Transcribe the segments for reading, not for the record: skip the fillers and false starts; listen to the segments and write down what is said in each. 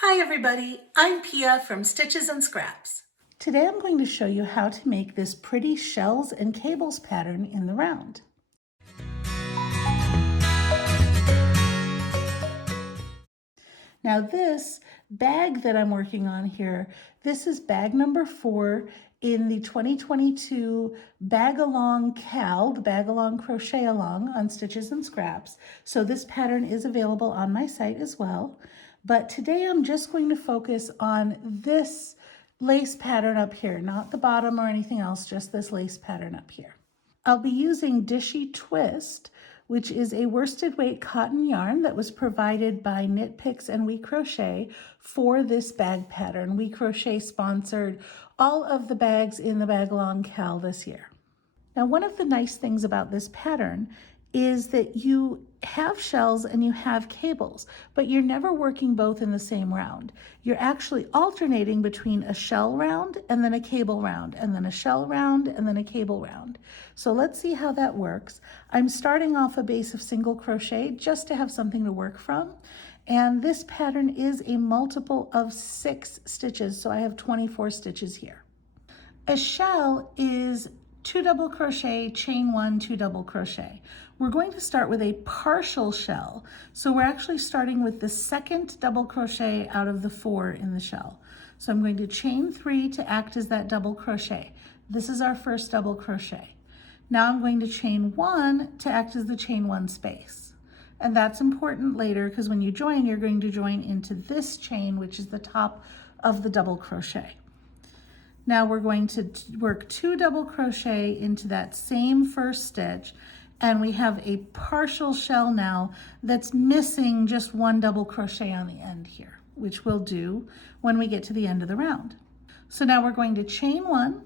Hi everybody, I'm Pia from Stitches and Scraps. Today I'm going to show you how to make this pretty shells and cables pattern in the round. Now this bag that I'm working on here, this is bag number 4 in the 2022 Bag Along Cal, the Bag Along Crochet Along on Stitches and Scraps. So this pattern is available on my site as well. But today I'm just going to focus on this lace pattern up here, not the bottom or anything else, just this lace pattern up here. I'll be using Dishy Twist, which is a worsted weight cotton yarn that was provided by Knit Picks and We Crochet for this bag pattern. We Crochet sponsored all of the bags in the Bag Along Cal this year. Now, one of the nice things about this pattern is that you have shells and you have cables, but you're never working both in the same round. You're actually alternating between a shell round and then a cable round, and then a shell round and then a cable round. So let's see how that works. I'm starting off a base of single crochet just to have something to work from. And this pattern is a multiple of 6 stitches, so I have 24 stitches here. A shell is 2 double crochet, chain 1, 2 double crochet. We're going to start with a partial shell. So we're actually starting with the second double crochet out of the 4 in the shell. So I'm going to chain 3 to act as that double crochet. This is our first double crochet. Now I'm going to chain 1 to act as the chain 1 space. And that's important later because when you join, you're going to join into this chain, which is the top of the double crochet. Now we're going to work 2 double crochet into that same first stitch, and we have a partial shell now that's missing just 1 double crochet on the end here, which we'll do when we get to the end of the round. So now we're going to chain 1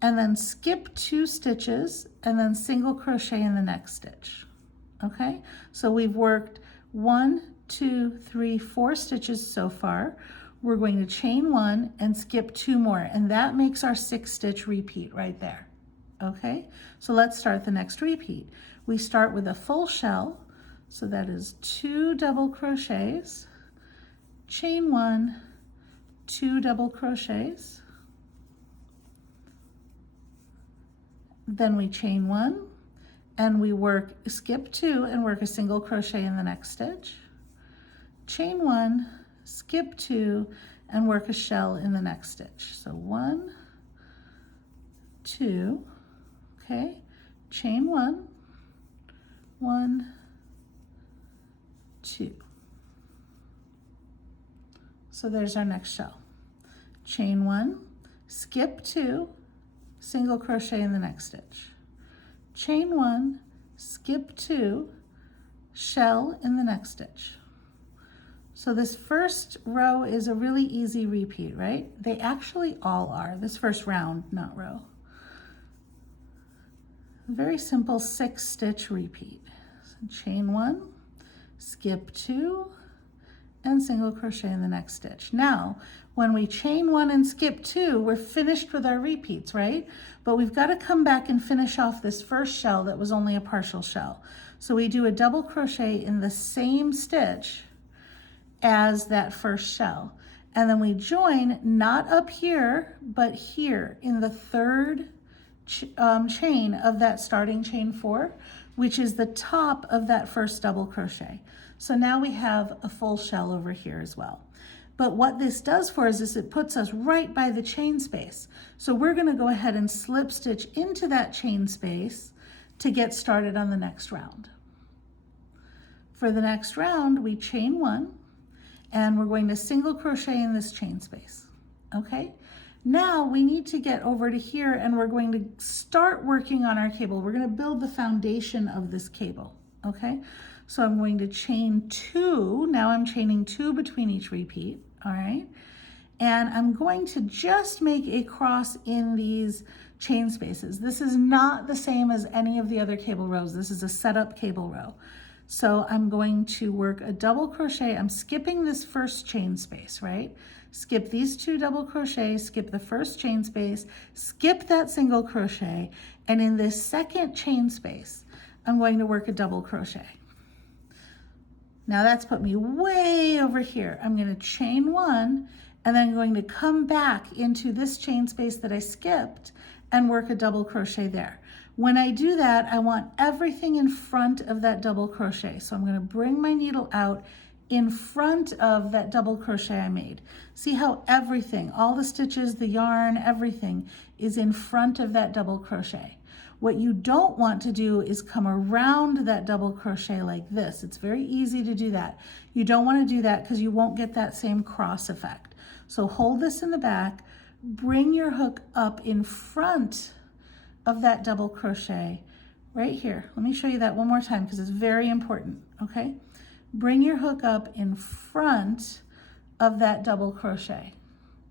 and then skip 2 stitches and then single crochet in the next stitch. Okay, so we've worked 1, 2, 3, 4 stitches so far. We're going to chain 1 and skip 2 more, and that makes our 6 stitch repeat right there. Okay, so let's start the next repeat. We start with a full shell, so that is 2 double crochets, chain 1, 2 double crochets, then we chain 1 and we skip 2 and work a single crochet in the next stitch, chain 1, skip 2 and work a shell in the next stitch. So 1, 2, okay, chain 1, 1, 2. So there's our next shell. Chain 1, skip 2, single crochet in the next stitch. Chain 1, skip 2, shell in the next stitch. So this first row is a really easy repeat, right? They actually all are. This first round, not row. Very simple 6 stitch repeat. So chain 1, skip 2, and single crochet in the next stitch. Now, when we chain 1 and skip 2, we're finished with our repeats, right? But we've got to come back and finish off this first shell that was only a partial shell. So we do a double crochet in the same stitch as that first shell. And then we join not up here, but here in the third chain of that starting chain 4, which is the top of that first double crochet. So now we have a full shell over here as well. But what this does for us is it puts us right by the chain space. So we're going to go ahead and slip stitch into that chain space to get started on the next round. For the next round, we chain 1, and we're going to single crochet in this chain space. Okay, now we need to get over to here and we're going to start working on our cable. We're going to build the foundation of this cable. Okay, so I'm going to chain 2. Now I'm chaining 2 between each repeat. All right, and I'm going to just make a cross in these chain spaces. This is not the same as any of the other cable rows. This is a setup cable row. So I'm going to work a double crochet. I'm skipping this first chain space, right? Skip these 2 double crochets, skip the first chain space, skip that single crochet, and in this second chain space, I'm going to work a double crochet. Now that's put me way over here. I'm going to chain one, and then I'm going to come back into this chain space that I skipped and work a double crochet there. When I do that, I want everything in front of that double crochet. So I'm going to bring my needle out in front of that double crochet I made. See how everything, all the stitches, the yarn, everything is in front of that double crochet. What you don't want to do is come around that double crochet like this. It's very easy to do that. You don't want to do that because you won't get that same cross effect. So hold this in the back, bring your hook up in front of that double crochet right here. Let me show you that one more time because it's very important, okay? Bring your hook up in front of that double crochet.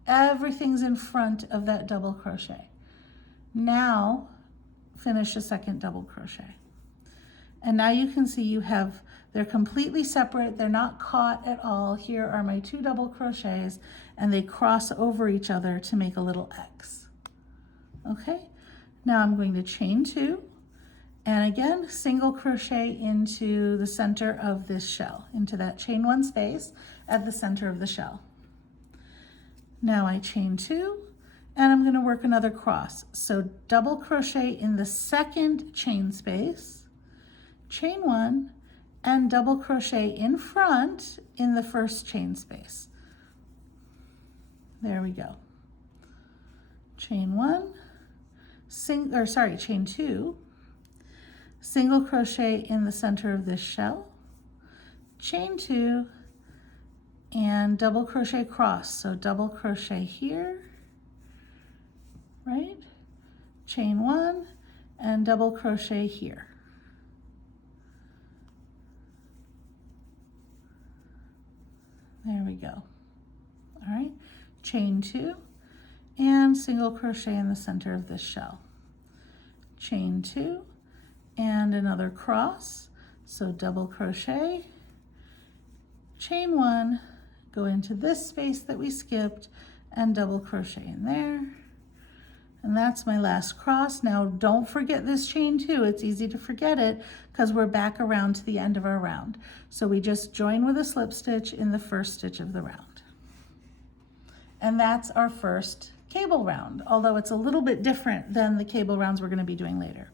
Everything's in front of that double crochet. Now, finish a second double crochet. And now you can see they're completely separate. They're not caught at all. Here are my 2 double crochets, and they cross over each other to make a little X. Okay, now I'm going to chain 2, and again, single crochet into the center of this shell, into that chain 1 space at the center of the shell. Now I chain 2, and I'm going to work another cross. So double crochet in the second chain space, chain 1, and double crochet in front in the first chain space. There we go. Chain 1, chain 2, single crochet in the center of this shell, chain 2, and double crochet cross. So double crochet here, right? Chain 1 and double crochet here. There we go. All right, chain 2 and single crochet in the center of this shell. Chain 2 and another cross. So double crochet, chain 1, go into this space that we skipped and double crochet in there. And that's my last cross. Now don't forget this chain 2. It's easy to forget it because we're back around to the end of our round. So we just join with a slip stitch in the first stitch of the round. And that's our first cable round, although it's a little bit different than the cable rounds we're going to be doing later.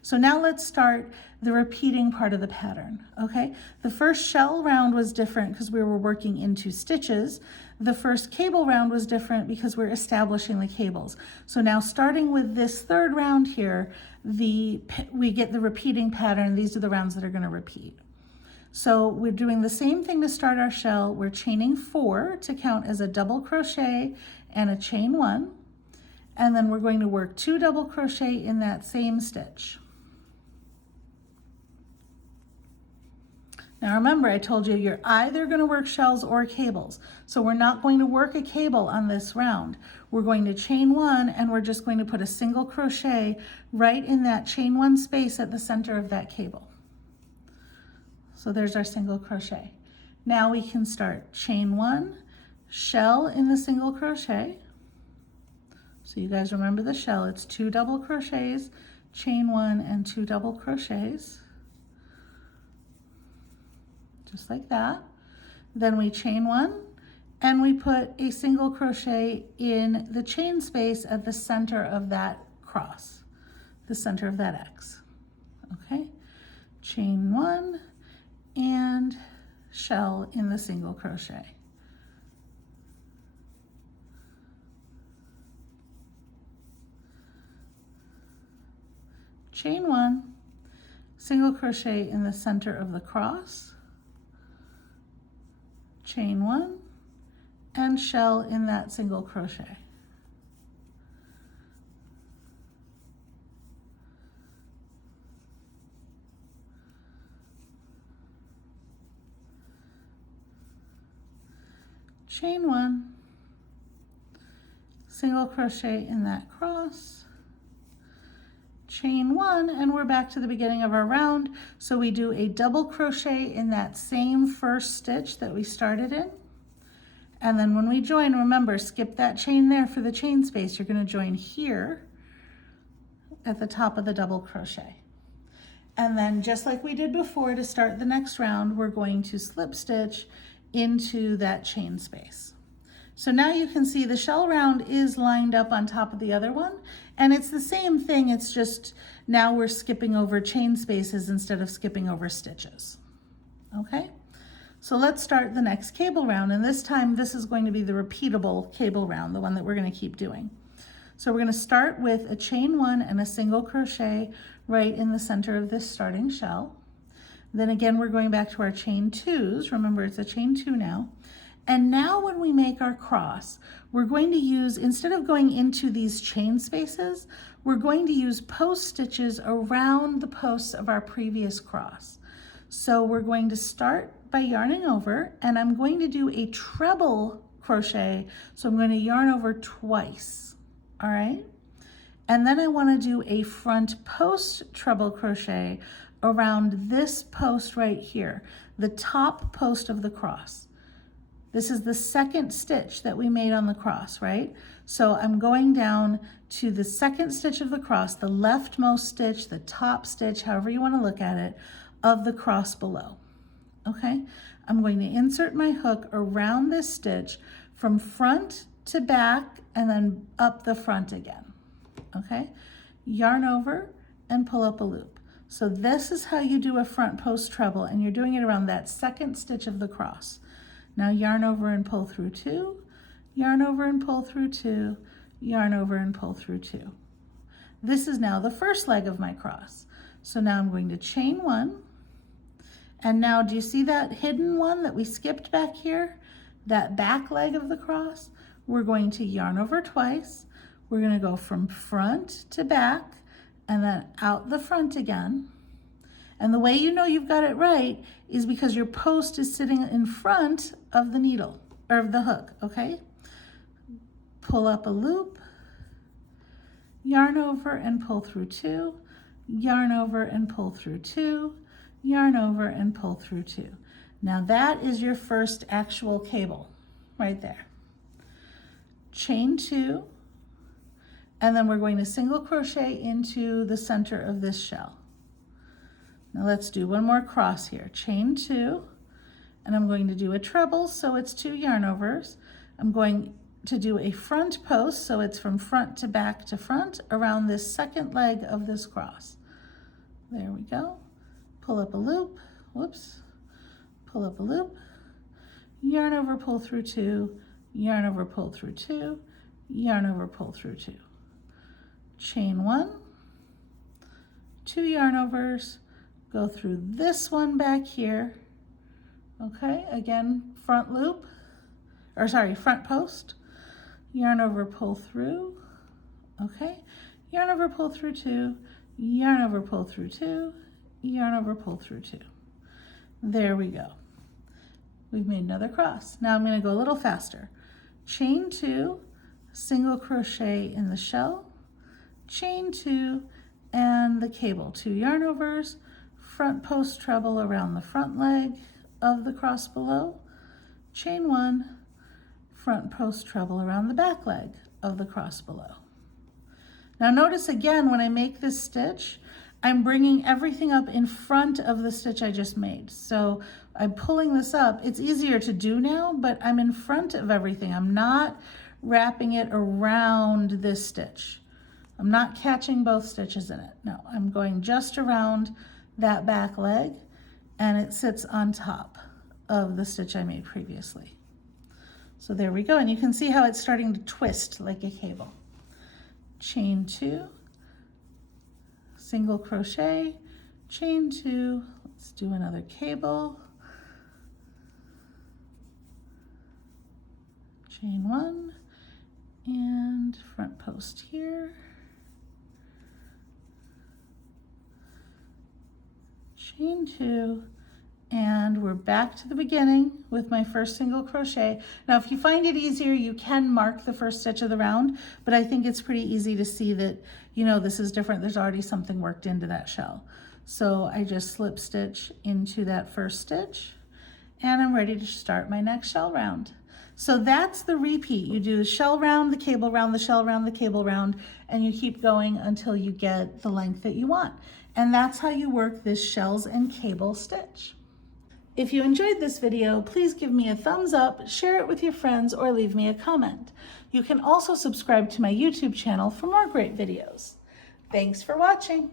So now let's start the repeating part of the pattern, okay? The first shell round was different because we were working into stitches. The first cable round was different because we're establishing the cables. So now starting with this third round here, we get the repeating pattern. These are the rounds that are going to repeat. So we're doing the same thing to start our shell. We're chaining 4 to count as a double crochet and a chain 1. And then we're going to work 2 double crochet in that same stitch. Now remember, I told you you're either going to work shells or cables. So we're not going to work a cable on this round. We're going to chain 1 and we're just going to put a single crochet right in that chain 1 space at the center of that cable. So there's our single crochet. Now we can start chain 1, shell in the single crochet. So you guys remember the shell, it's 2 double crochets, chain 1 and 2 double crochets. Just like that. Then we chain 1 and we put a single crochet in the chain space at the center of that cross, the center of that X. Okay, chain 1 and shell in the single crochet. Chain 1, single crochet in the center of the cross, chain 1, and shell in that single crochet. Chain 1, single crochet in that cross, chain 1, and we're back to the beginning of our round. So we do a double crochet in that same first stitch that we started in. And then when we join, remember, skip that chain there for the chain space. You're going to join here at the top of the double crochet. And then just like we did before, to start the next round, we're going to slip stitch into that chain space. So now you can see the shell round is lined up on top of the other one, and it's the same thing, it's just now we're skipping over chain spaces instead of skipping over stitches. Okay, so let's start the next cable round, and this time this is going to be the repeatable cable round, the one that we're going to keep doing. So we're going to start with a chain 1 and a single crochet right in the center of this starting shell. Then again, we're going back to our chain 2s. Remember, it's a chain 2 now. And now when we make our cross, we're going to use, instead of going into these chain spaces, we're going to use post stitches around the posts of our previous cross. So we're going to start by yarning over, and I'm going to do a treble crochet. So I'm going to yarn over twice, all right? And then I want to do a front post treble crochet around this post right here, the top post of the cross. This is the second stitch that we made on the cross, right? So I'm going down to the second stitch of the cross, the leftmost stitch, the top stitch, however you want to look at it, of the cross below, okay? I'm going to insert my hook around this stitch from front to back and then up the front again, okay? Yarn over and pull up a loop. So this is how you do a front post treble, and you're doing it around that second stitch of the cross. Now yarn over and pull through 2, yarn over and pull through 2, yarn over and pull through 2. This is now the first leg of my cross. So now I'm going to chain 1, and now do you see that hidden one that we skipped back here? That back leg of the cross? We're going to yarn over twice. We're going to go from front to back and then out the front again. And the way you know you've got it right is because your post is sitting in front of the needle, or of the hook, okay? Pull up a loop, yarn over and pull through 2, yarn over and pull through 2, yarn over and pull through 2. Now that is your first actual cable right there. Chain 2, and then we're going to single crochet into the center of this shell. Now let's do one more cross here. Chain 2, and I'm going to do a treble, so it's 2 yarn overs. I'm going to do a front post, so it's from front to back to front around this second leg of this cross. There we go. Pull up a loop, whoops, pull up a loop, yarn over, pull through 2, yarn over, pull through 2, yarn over, pull through 2. Chain 1, 2 yarn overs, go through this one back here, okay, again, front loop, or sorry, front post, yarn over, pull through, okay, yarn over, pull through 2, yarn over, pull through 2, yarn over, pull through 2. There we go. We've made another cross. Now I'm going to go a little faster. Chain 2, single crochet in the shell, chain 2, and the cable, 2 yarn overs, front post treble around the front leg of the cross below, chain 1, front post treble around the back leg of the cross below. Now notice again, when I make this stitch, I'm bringing everything up in front of the stitch I just made. So I'm pulling this up. It's easier to do now, but I'm in front of everything. I'm not wrapping it around this stitch. I'm not catching both stitches in it. No, I'm going just around that back leg, and it sits on top of the stitch I made previously. So there we go, and you can see how it's starting to twist like a cable. Chain 2, single crochet, chain 2, let's do another cable, chain 1, and front post here, chain 2, and we're back to the beginning with my first single crochet. Now if you find it easier, you can mark the first stitch of the round, but I think it's pretty easy to see that, you know, this is different. There's already something worked into that shell. So I just slip stitch into that first stitch, and I'm ready to start my next shell round. So that's the repeat. You do the shell round, the cable round, the shell round, the cable round, and you keep going until you get the length that you want. And that's how you work this shells and cable stitch. If you enjoyed this video, please give me a thumbs up, share it with your friends, or leave me a comment. You can also subscribe to my YouTube channel for more great videos. Thanks for watching.